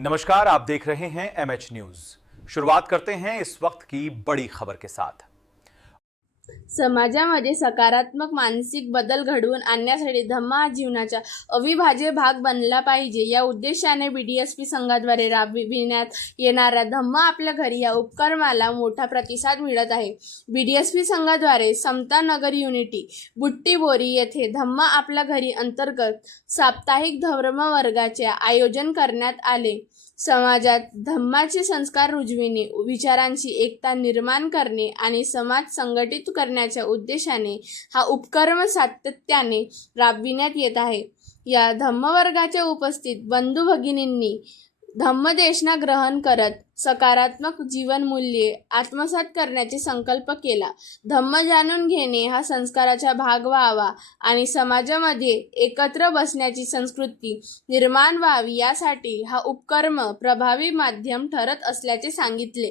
नमस्कार, आप देख रहे हैं एमएच न्यूज। शुरुआत करते हैं इस वक्त की बड़ी खबर के साथ। समाजामध्ये सकारात्मक मानसिक बदल घडवून आणण्यासाठी धम्म हा जीवनाचा अविभाज्य भाग बनला पाहिजे या उद्देशाने बीडीएसपी संघाद्वारे राबविण्यात येणाऱ्या धम्म आपल्या घरी या उपक्रमाला मोठा प्रतिसाद मिळत आहे। बीडीएसपी संघाद्वारे समता नगर युनिटी बुट्टीबोरी येथे धम्म आपल्या घरी अंतर्गत साप्ताहिक धर्मवर्गाचे आयोजन करण्यात आले। समाजात धम्माचे संस्कार रुजविणे, विचारांची एकता निर्माण करणे आणि समाज संघटित करण्याच्या उद्देशाने हा उपक्रम सातत्याने राबविण्यात येत आहे। या धम्मवर्गाच्या उपस्थित बंधू भगिनींनी धम्मदेशना ग्रहण करत सकारात्मक जीवनमूल्ये आत्मसात करण्याचे संकल्प केला। धम्म जाणून घेणे हा संस्काराचा भाग व्हावा आणि समाजामध्ये एकत्र बसण्याची संस्कृती निर्माण व्हावी यासाठी हा उपक्रम प्रभावी माध्यम ठरत असल्याचे सांगितले।